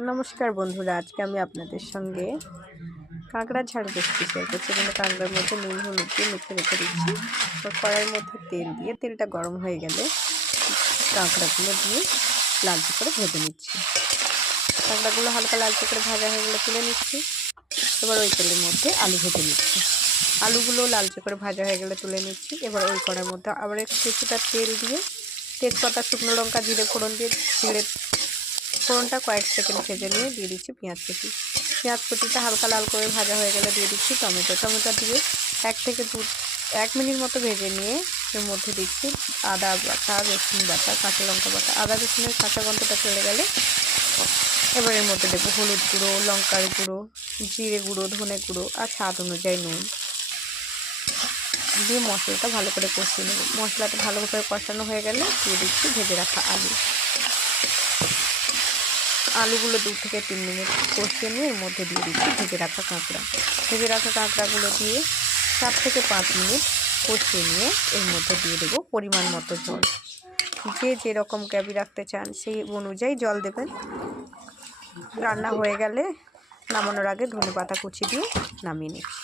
নমস্কার বন্ধুরা, আজকে আমি আপনাদের সঙ্গে কাঁকড়ার ঝাল রেসিপি শেয়ার করছি। কিন্তু কাঁকড়ার মধ্যে নুন হলুদ দিয়ে মেখে রেখে দিচ্ছি। কড়াইয়ের মধ্যে তেল দিয়ে তেলটা গরম হয়ে গেলে কাঁকড়াগুলো দিয়ে লালচে করে ভেজে নিচ্ছি। কাঁকড়াগুলো হালকা লালচে করে ভাজা হয়ে গেলে তুলে নিচ্ছি। এবার ওই তেলের মধ্যে আলু ভেজে নিচ্ছি। আলুগুলো লালচে করে ভাজা হয়ে গেলে তুলে নিচ্ছি। এবার ওই কড়াইয়ের মধ্যে আবার একটু কিছুটা তেল দিয়ে তেজপাতা, শুকনো লঙ্কা, জিরে ফোড়ন দিয়ে ফোড়নটা কয়েক সেকেন্ড ভেজে নিয়ে দিয়ে দিচ্ছি পেঁয়াজ কুচি। পেঁয়াজ কুচিটা হালকা লাল করে ভাজা হয়ে গেলে দিয়ে দিচ্ছি টমেটো দিয়ে 1 মিনিট মতো ভেজে নিয়ে এর মধ্যে দিচ্ছি আদা বাটা, রসুন বাটা, কাঁচা লঙ্কা বাটা। আদা রসুনের কাঁচা গন্ধটা চলে গেলে এবার এর মধ্যে দেবো হলুদ গুঁড়ো, লঙ্কার গুঁড়ো, জিরে গুঁড়ো, ধনে গুঁড়ো আর স্বাদ অনুযায়ী নুন দিয়ে মশলাটা ভালো করে কষিয়ে নেব। মশলাটা ভালোভাবে কষানো হয়ে গেলে দিয়ে দিচ্ছি ভেজে রাখা আলুগুলো 2 থেকে 3 মিনিট কষিয়ে নিয়ে এর মধ্যে দিয়ে দিচ্ছি ভেজে রাখা কাঁকড়াগুলো দিয়ে 4 থেকে 5 মিনিট কষিয়ে নিয়ে এর মধ্যে দিয়ে দেবো পরিমাণ মতো জল। যে যেরকম গ্রেভি রাখতে চান সেই অনুযায়ী জল দেবেন। রান্না হয়ে গেলে নামানোর আগে ধনেপাতা কুচি দিয়ে নামিয়ে নিচ্ছি।